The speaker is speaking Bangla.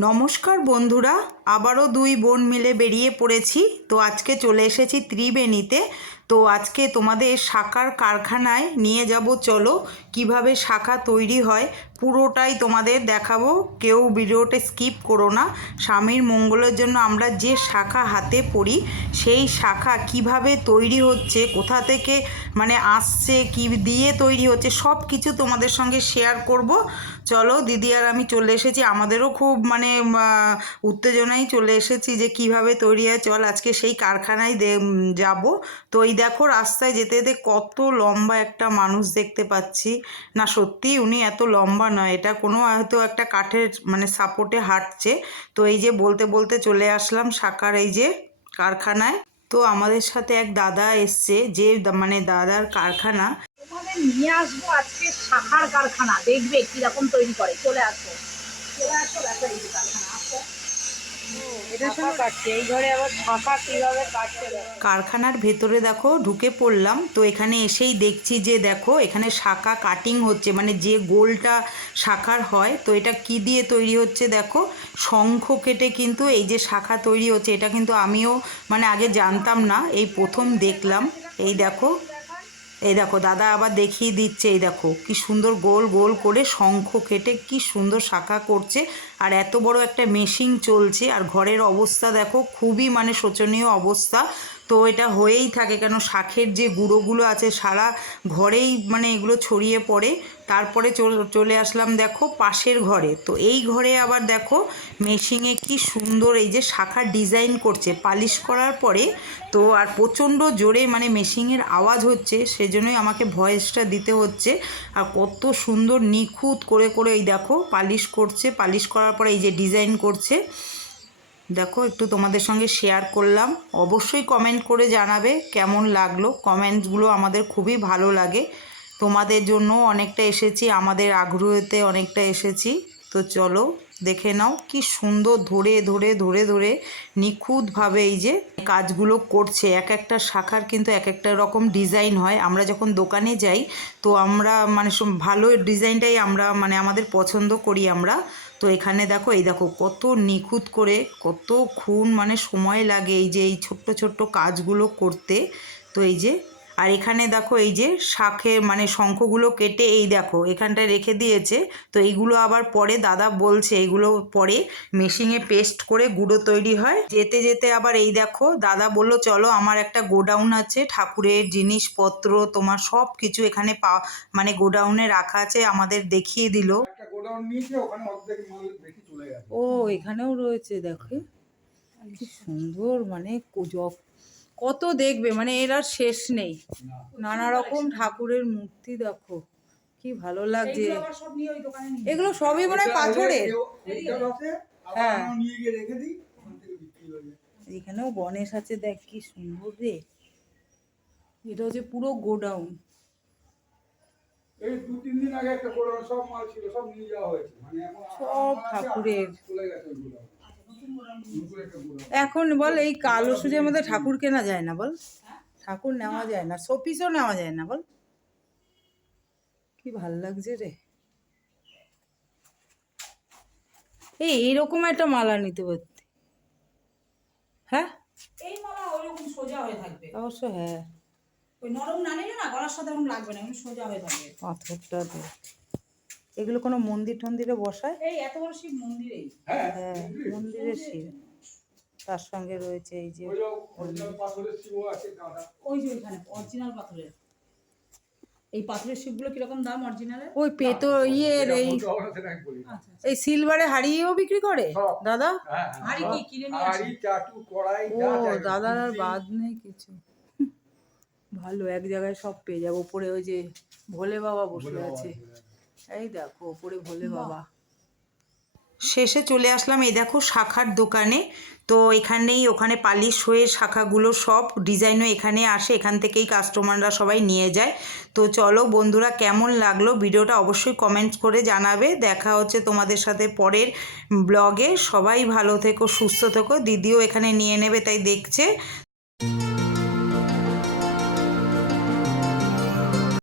নমস্কার বন্ধুরা। আবারও দুই বোন মিলে বেরিয়ে পড়েছি। তো আজকে চলে এসেছি ত্রিবেণীতে। তো আজকে তোমাদের শাখার কারখানায় নিয়ে যাব। চলো কীভাবে শাখা তৈরি হয় পুরোটাই তোমাদের দেখাবো। কেউ ভিডিওটা স্কিপ করো না। স্বামীর মঙ্গলের জন্য আমরা যে শাখা হাতে পড়ি সেই শাখা কীভাবে তৈরি হচ্ছে কোথা থেকে মানে আসছে কি দিয়ে তৈরি হচ্ছে সব কিছু তোমাদের সঙ্গে শেয়ার করব। চলো দিদি আর আমি চলে এসেছি। আমাদেরও খুব মানে আহ, উত্তেজনায় চলে এসেছি যে কীভাবে তৈরি হয়, চল আজকে সেই কারখানায় যাব। তো এই দেখো রাস্তায় যেতে যেতে কত লম্বা একটা মানুষ দেখতে পাচ্ছি। না সত্যি উনি এত লম্বা নয়, এটা কোনো হয়তো একটা কাঠের মানে সাপোর্টে হাঁটছে। তো এই যে বলতে বলতে চলে আসলাম শাখার এই যে কারখানায়। তো আমাদের সাথে এক দাদা এসছে, যে মানে দাদার কারখানা। নিয়ে আসব আজকে শাখার কারখানা, দেখবে কীরকম তৈরি করে। চলে আসো। চলে আসো কারখানা আসো এটা সব কাটছে এই ঘরে আবার শাখা কীভাবে কাটছে দেখো। কারখানার ভেতরে দেখো, ঢুকে পড়লাম। তো এখানে এসেই দেখছি যে দেখো, এখানে শাখা কাটিং হচ্ছে মানে যে গোলটা শাখার হয়, তো এটা কি দিয়ে তৈরি হচ্ছে দেখো? শঙ্খ কেটে কিন্তু এই যে শাখা তৈরি হচ্ছে, এটা কিন্তু আমিও মানে আগে জানতাম না, এই প্রথম দেখলাম। এই দেখো এই দেখো, দাদা আবার দেখিয়ে দিচ্ছে, এই দেখো, কি সুন্দর গোল গোল করে শঙ্খ কেটে কি সুন্দর শাখা করছে, আর এত বড় একটা মেশিন চলছে, আর ঘরের অবস্থা দেখো, খুবই মানে শোচনীয় অবস্থা। তো এটা হয়েই থাকে কেন শাখের যে গুঁড়োগুলো আছে সারা ঘরেই মানে এগুলো ছড়িয়ে পড়ে। তারপরে চল- আসলাম দেখো পাশের ঘরে। তো এই ঘরে আবার দেখো মেশিনে কি সুন্দর এই যে শাখার ডিজাইন করছে। পালিশ করার পরে তো আর প্রচণ্ড জোরে মানে মেশিনের আওয়াজ হচ্ছে, সেজন্যই আমাকে ভয়েসটা দিতে হচ্ছে। আর কত সুন্দর নিখুঁত করে করে এই দেখো পালিশ করছে। পালিশ করার পরে এই যে ডিজাইন করছে। দেখো, একটু তোমাদের সঙ্গে শেয়ার করলাম। অবশ্যই কমেন্ট করে জানাবে কেমন লাগল। কমেন্টসগুলো আমাদের খুবই ভালো লাগে। তোমাদের জন্য অনেকটা এসেছি, আমাদের আগ্রহতে অনেকটা এসেছি। তো চলো, দেখে নাও কি সুন্দর ধরে ধরে ধরে ধরে নিখুঁতভাবে এই যে কাজগুলো করছে। এক একটা শাখার কিন্তু এক একটা রকম ডিজাইন হয়। আমরা যখন দোকানে যাই, তো আমরা মানে ভালো ডিজাইনটাই আমরা মানে আমাদের পছন্দ করি আমরা। তো এখানে দেখো, এই দেখো কত নিখুঁত করে, কত খুন মানে সময় লাগে এই যে, এই ছোট্ট ছোট্ট কাজগুলো করতে। তো এই যে, আর এখানে দেখো এই যে শাখে মানে শঙ্খগুলো কেটে এই দেখো, এখানটায় রেখে দিয়েছে। তো এইগুলো আবার পরে দাদা বলছে, এইগুলো পরে মেশিনে পেস্ট করে গুঁড়ো তৈরি হয়। যেতে যেতে আবার এই দেখো, দাদা বলল, চলো, আমার একটা গোডাউন আছে, ঠাকুরের জিনিসপত্র, তোমার সব কিছু এখানে পা মানে গোডাউনে রাখা আছে, আমাদের দেখিয়ে দিল। গোডাউন নিয়েছে ওখানে অর্ধেক মাল বেশি চলে গেছে। ও এখানেও রয়েছে দেখে। কি সুন্দর মানে কো- য- কত দেখবে মানে এর আর শেষ নেই। নানা রকম ঠাকুরের মূর্তি দেখো। কি ভালো লাগছে। এইগুলো আবার সব নিয়ে ওই দোকানে নিয়ে এগুলো সবই মনে হয় পাথরের। হ্যাঁ। এখানেও গণেশ আছে দেখ কি সুন্দর রে। এটা হচ্ছে পুরো গোডাউন। এই দু তিন দিন আগে একটা গোডাউন সব মাল ছিল সব নিয়ে যাওয়া হয়েছে। মানে এখন সব ঠাকুরের। চলে গেছে এখন বল এই কালো সুজের মধ্যে ঠাকুর কেনা যায় না বল? ঠাকুর নেওয়া যায় না শোপিসও নেওয়া যায় না বল? কি ভালো লাগছে রে। এই এইরকম একটা মালা নিতে পারতি। হ্যাঁ? এই মালা ওইরকম সোজা হয়ে থাকবে। অবশ্য হ্যাঁ। ওই নরম না নিলে না গলার সাথে এরকম লাগবে না এমন সোজা হয়ে থাকবে পাথরটা দে। এগুলো কোনো মন্দির টন্দিরে বসায়? এই এত বড় শিব মন্দিরেই। হ্যাঁ হ্যাঁ মন্দিরে শিব। তার সঙ্গে রয়েছে এই যে ওই যে ওইখানে অরিজিনাল পাথরের। এই পাথরের শিবগুলো কীরকম দাম অরিজিনালের ওই পেতো ইয়ের এই না। আচ্ছা এই সিলভারে হাড়িও বিক্রি করে সব। দাদা? হ্যাঁ, হাঁড়ি হ্যাঁ, কি কিনে নিয়ে আসে? হাঁড়ি, চাটু কড়াই ও যা দাদার আর বাদ নেই কিছু। ভালো এক জায়গায় সব পেয়ে যাব। ওপরে ওই যে ভোলে বাবা বসে আছে। এই দেখো ওপরে ভোলে বাবা। শেষে চলে আসলাম এই দেখো শাখার দোকানে। তো এখানেই ওখানে পালিশ হয়ে শাখাগুলো সব ডিজাইনও এখানে আসে। এখান থেকেই কাস্টমাররা সবাই নিয়ে যায়। তো চলো বন্ধুরা কেমন লাগল ভিডিওটা অবশ্যই কমেন্টস করে জানাবে। দেখা হচ্ছে তোমাদের সাথে পরের ব্লগে সবাই ভালো থেকো সুস্থ থেকো। দিদিও এখানে নিয়ে নেবে তাই দেখছে।